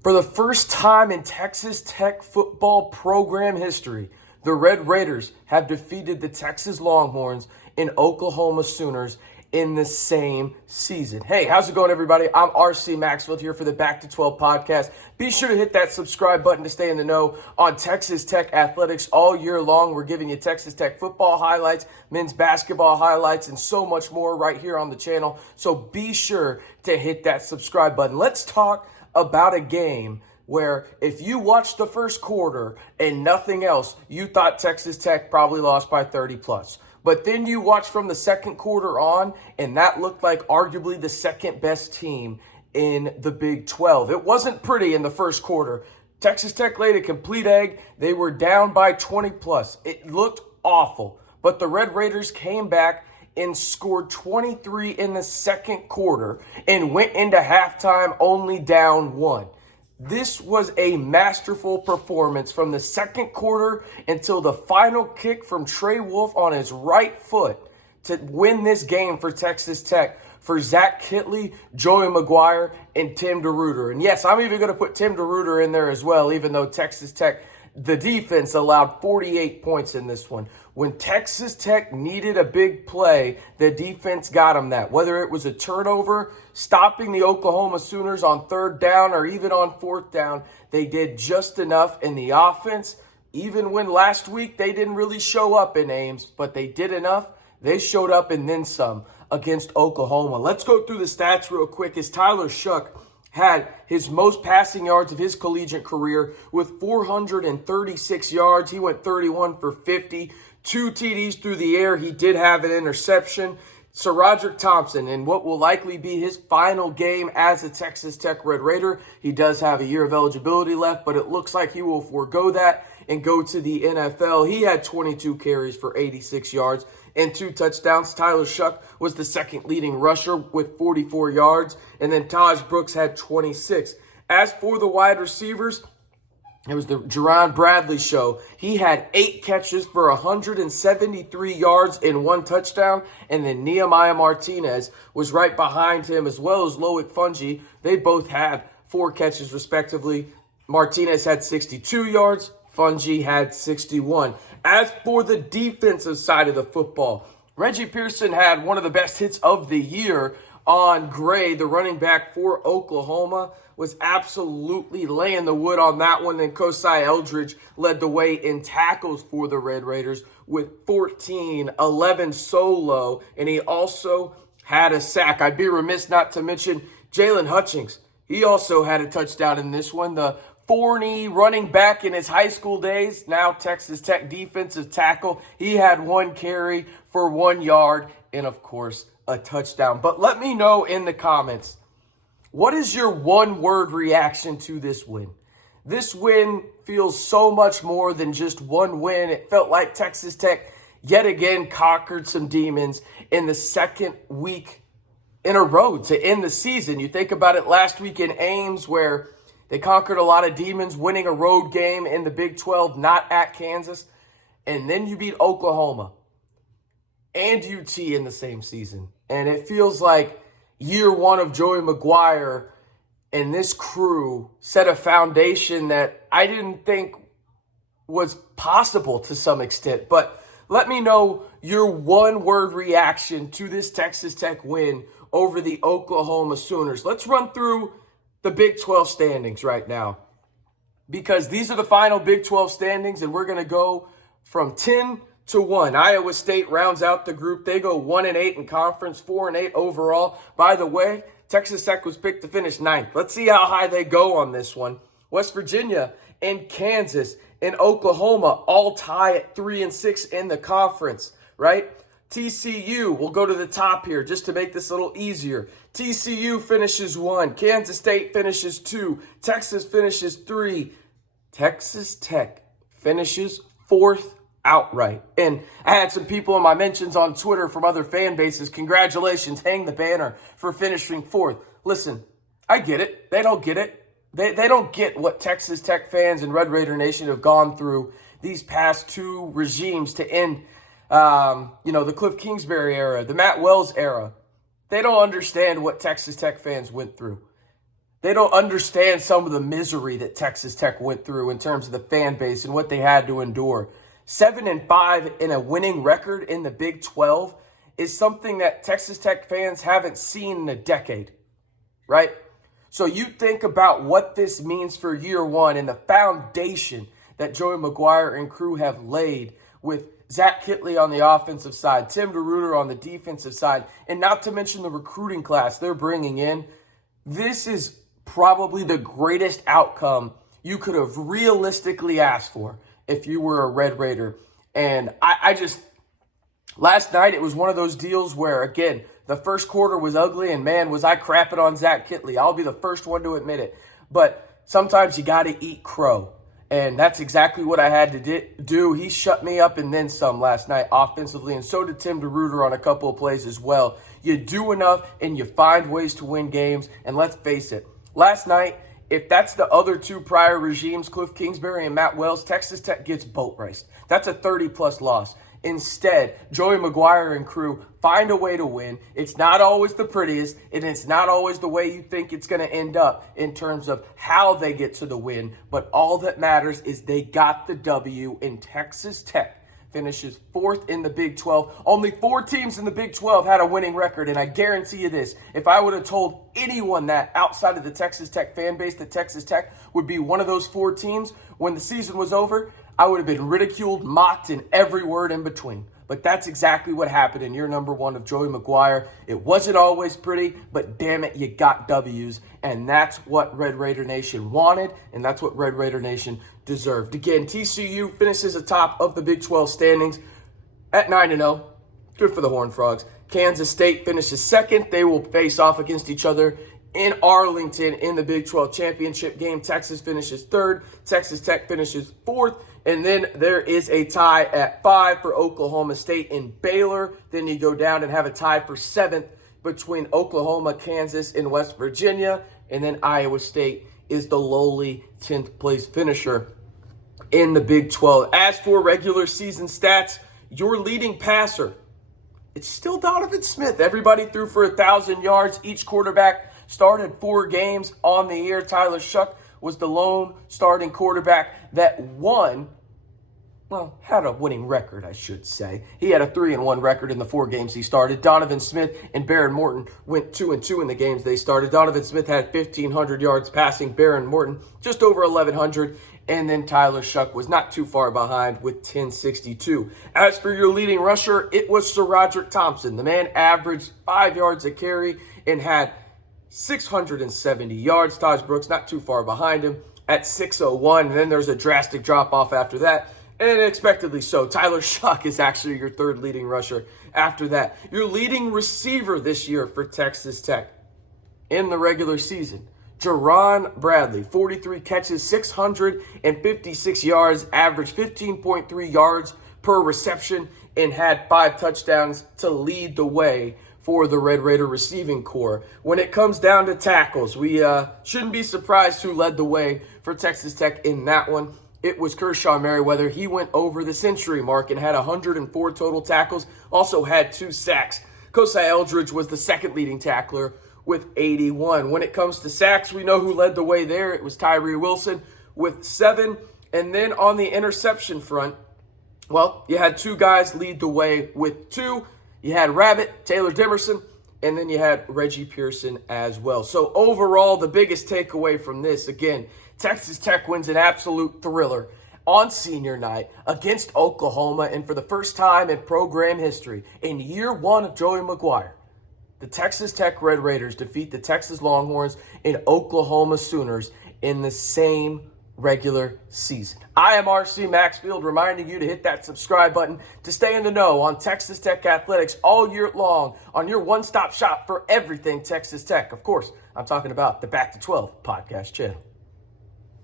For the first time in Texas Tech football program history, the Red Raiders have defeated the Texas Longhorns and Oklahoma Sooners in the same season. Hey, how's it going, everybody? I'm RC Maxfield here for the Back to 12 podcast. Be sure to hit that subscribe button to stay in the know on Texas Tech athletics all year long. We're giving you Texas Tech football highlights, men's basketball highlights, and so much more right here on the channel. So be sure to hit that subscribe button. Let's talk about a game where if you watched the first quarter and nothing else, you thought Texas Tech probably lost by 30 plus. But then you watched from the second quarter on, and that looked like arguably the second best team in the Big 12. It wasn't pretty in the first quarter. Texas Tech laid a complete egg. They were down by 20 plus. It looked awful. But the Red Raiders came back and scored 23 in the second quarter and went into halftime only down one. This was a masterful performance from the second quarter until the final kick from Trey Wolff on his right foot to win this game for Texas Tech for Zach Kittley, Joey McGuire, and Tim DeRuyter. And yes, I'm even going to put Tim DeRuyter in there as well, even though Texas Tech, the defense, allowed 48 points in this one. When Texas Tech needed a big play, the defense got them that. Whether it was a turnover, stopping the Oklahoma Sooners on third down, or even on fourth down, they did just enough. In the offense, even when last week they didn't really show up in Ames, but they did enough, they showed up and then some against Oklahoma. Let's go through the stats real quick. As Tyler Shough had his most passing yards of his collegiate career with 436 yards. He went 31 for 50. 2 TDs through the air. He did have an interception. Sir Roderick Thompson, in what will likely be his final game as a Texas Tech Red Raider. He does have a year of eligibility left, but it looks like he will forego that and go to the NFL. He had 22 carries for 86 yards and 2 touchdowns. Tyler Shough was the second leading rusher with 44 yards, and then Taj Brooks had 26. As for the wide receivers, it was the Jerron Bradley show. He had 8 catches for 173 yards and 1 touchdown. And then Nehemiah Martinez was right behind him, as well as Loic Fungi. They both had 4 catches respectively. Martinez had 62 yards. Fungi had 61. As for the defensive side of the football, Reggie Pearson had one of the best hits of the year on Gray, the running back for Oklahoma. Was absolutely laying the wood on that one. Then Kosai Eldridge led the way in tackles for the Red Raiders with 14, 11 solo, and he also had a sack. I'd be remiss not to mention Jalen Hutchings. He also had a touchdown in this one. The Forney running back in his high school days, now Texas Tech defensive tackle. He had 1 carry for 1 yard and, of course, a touchdown. But let me know in the comments, what is your one-word reaction to this win? This win feels so much more than just one win. It felt like Texas Tech yet again conquered some demons in the second week in a row to end the season. You think about it last week in Ames, where they conquered a lot of demons, winning a road game in the Big 12, not at Kansas. And then you beat Oklahoma and UT in the same season. And it feels like year one of Joey McGuire and this crew set a foundation that I didn't think was possible to some extent. But let me know your one-word reaction to this Texas Tech win over the Oklahoma Sooners. Let's run through the Big 12 standings right now, because these are the final Big 12 standings, and we're going to go from 10 to 1. Iowa State rounds out the group. They go 1-8 in conference, 4-8 overall. By the way, Texas Tech was picked to finish 9th. Let's see how high they go on this one. West Virginia and Kansas and Oklahoma all tie at 3-6 in the conference, right? TCU will go to the top here just to make this a little easier. TCU finishes 1. Kansas State finishes 2. Texas finishes 3. Texas Tech finishes 4th outright. And I had some people in my mentions on Twitter from other fan bases. Congratulations, hang the banner for finishing 4th. Listen, I get it. They don't get it. They don't get what Texas Tech fans and Red Raider Nation have gone through these past 2 regimes to end, the Cliff Kingsbury era, the Matt Wells era. They don't understand what Texas Tech fans went through. They don't understand some of the misery that Texas Tech went through in terms of the fan base and what they had to endure. 7-5 in a winning record in the Big 12 is something that Texas Tech fans haven't seen in a decade, right? So you think about what this means for year one and the foundation that Joey McGuire and crew have laid with Zach Kittley on the offensive side, Tim DeRuyter on the defensive side, and not to mention the recruiting class they're bringing in. This is probably the greatest outcome you could have realistically asked for if you were a Red Raider. And I just, last night it was one of those deals where, again, the first quarter was ugly, and man, was I crapping on Zach Kittley. I'll be the first one to admit it. But sometimes you got to eat crow. And that's exactly what I had to do. He shut me up and then some last night offensively, and so did Tim DeRuyter on a couple of plays as well. You do enough, and you find ways to win games. And let's face it, last night, if that's the other two prior regimes, Cliff Kingsbury and Matt Wells, Texas Tech gets boat raced. That's a 30-plus loss. Instead, Joey McGuire and crew find a way to win. It's not always the prettiest, and it's not always the way you think it's going to end up in terms of how they get to the win. But all that matters is they got the W, and Texas Tech finishes fourth in the Big 12. Only 4 teams in the Big 12 had a winning record, and I guarantee you this. If I would have told anyone that outside of the Texas Tech fan base that Texas Tech would be one of those 4 teams when the season was over, I would have been ridiculed, mocked, and every word in between. But that's exactly what happened in year number 1 of Joey McGuire. It wasn't always pretty, but damn it, you got W's. And that's what Red Raider Nation wanted, and that's what Red Raider Nation deserved. Again, TCU finishes atop of the Big 12 standings at 9-0. Good for the Horned Frogs. Kansas State finishes second. They will face off against each other in Arlington in the Big 12 championship game. Texas finishes third. Texas Tech finishes fourth. And then there is a tie at 5 for Oklahoma State and Baylor. Then you go down and have a tie for 7th between Oklahoma, Kansas, and West Virginia. And then Iowa State is the lowly 10th place finisher in the Big 12. As for regular season stats, your leading passer, it's still Donovan Smith. Everybody threw for 1,000 yards. Each quarterback started 4 games on the year. Tyler Shough was the lone starting quarterback that had a winning record, I should say. He had a 3-1 record in the 4 games he started. Donovan Smith and Baron Morton went 2-2 in the games they started. Donovan Smith had 1,500 yards passing. Baron Morton just over 1,100. And then Tyler Shough was not too far behind with 1,062. As for your leading rusher, it was Sir Roderick Thompson. The man averaged 5 yards a carry and had 670 yards. Taj Brooks not too far behind him at 601. And then there's a drastic drop-off after that, and expectedly so. Tyler Shough is actually your third leading rusher after that. Your leading receiver this year for Texas Tech in the regular season, Jerron Bradley, 43 catches, 656 yards, averaged 15.3 yards per reception, and had 5 touchdowns to lead the way for the Red Raider receiving corps. When it comes down to tackles, we shouldn't be surprised who led the way for Texas Tech in that one. It was Kershaw Merriweather. He went over the century mark and had 104 total tackles, also had 2 sacks. Kosai Eldridge was the second leading tackler with 81. When it comes to sacks, we know who led the way there. It was Tyree Wilson with 7. And then on the interception front, well, you had 2 guys lead the way with 2. You had Rabbit, Taylor Demerson, and then you had Reggie Pearson as well. So overall, the biggest takeaway from this, again, Texas Tech wins an absolute thriller on senior night against Oklahoma. And for the first time in program history, in year 1 of Joey McGuire, the Texas Tech Red Raiders defeat the Texas Longhorns and Oklahoma Sooners in the same regular season. I am RC Maxfield, reminding you to hit that subscribe button to stay in the know on Texas Tech athletics all year long on your one-stop shop for everything Texas Tech. Of course, I'm talking about the Back to 12 podcast channel.